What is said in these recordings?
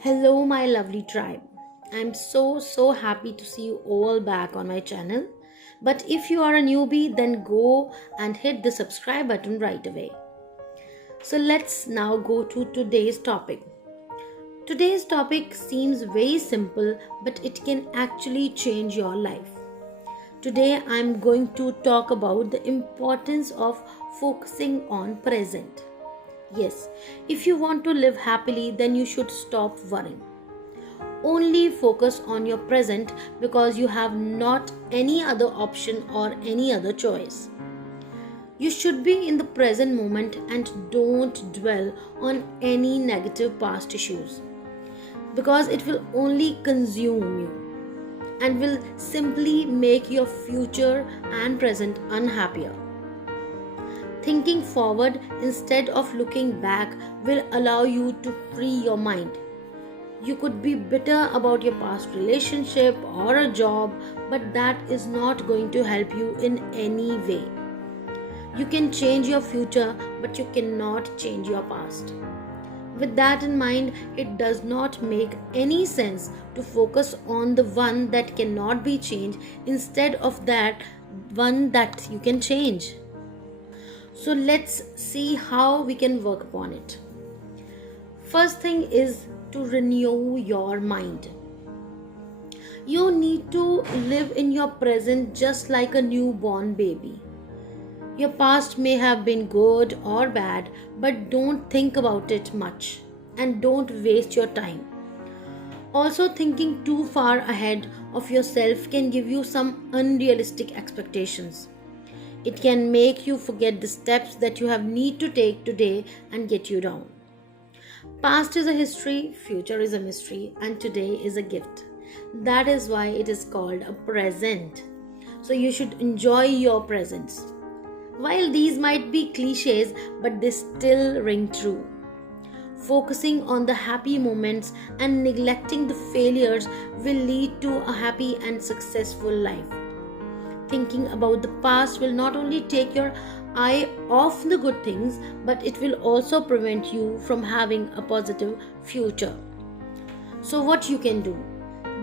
Hello, my lovely tribe. I'm so happy to see you all back on my channel. But if you are a newbie, then go and hit the subscribe button right away. So let's now go to today's topic. Today's topic seems very simple, but it can actually change your life. Today I'm going to talk about the importance of focusing on present. Yes, if you want to live happily, then you should stop worrying. Only focus on your present because you have not any other option or any other choice. You should be in the present moment and don't dwell on any negative past issues because it will only consume you and will simply make your future and present unhappier. Thinking forward instead of looking back will allow you to free your mind. You could be bitter about your past relationship or a job, but that is not going to help you in any way. You can change your future, but you cannot change your past. With that in mind, it does not make any sense to focus on the one that cannot be changed instead of that one that you can change. So let's see how we can work upon it. First thing is to renew your mind. You need to live in your present just like a newborn baby. Your past may have been good or bad, but don't think about it much and don't waste your time. Also, thinking too far ahead of yourself can give you some unrealistic expectations. It can make you forget the steps that you have need to take today and get you down. Past is a history, future is a mystery, and today is a gift. That is why it is called a present. So you should enjoy your presents. While these might be cliches, but they still ring true. Focusing on the happy moments and neglecting the failures will lead to a happy and successful life. Thinking about the past will not only take your eye off the good things, but it will also prevent you from having a positive future. So what you can do?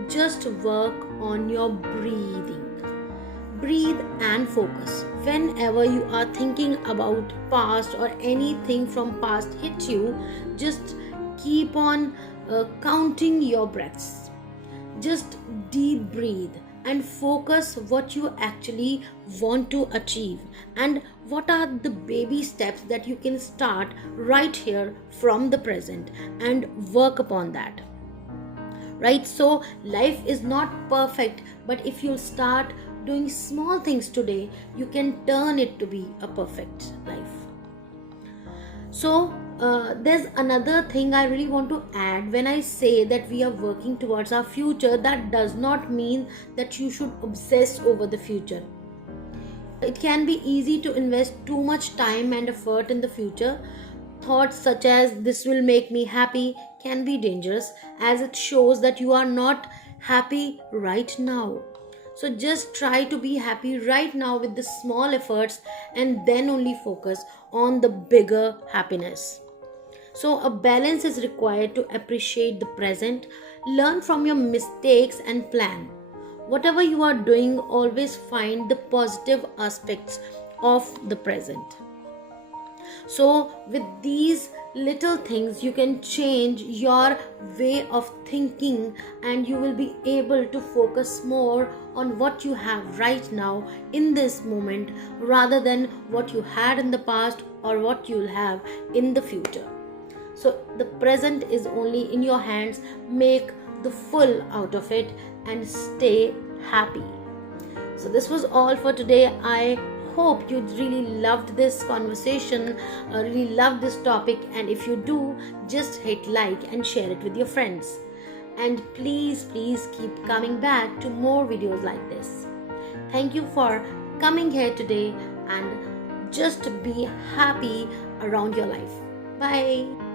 Just work on your breathing. Breathe and focus. Whenever you are thinking about past or anything from past hit you, just keep on counting your breaths. Just deep breathe and focus what you actually want to achieve and what are the baby steps that you can start right here from the present and work upon that. Right? So life is not perfect, but if you start doing small things today, you can turn it to be a perfect life. So there's another thing I really want to add. When I say that we are working towards our future, that does not mean that you should obsess over the future. It can be easy to invest too much time and effort in the future. Thoughts such as this will make me happy can be dangerous as it shows that you are not happy right now. So just try to be happy right now with the small efforts and then only focus on the bigger happiness. So a balance is required to appreciate the present, learn from your mistakes and plan. Whatever you are doing, always find the positive aspects of the present. So with these little things, you can change your way of thinking and you will be able to focus more on what you have right now in this moment rather than what you had in the past or what you'll have in the future. So the present is only in your hands. Make the full out of it and stay happy. So this was all for today. I hope you really loved this conversation, really loved this topic, and if you do, just hit like and share it with your friends. And please keep coming back to more videos like this. Thank you for coming here today and just be happy around your life. Bye.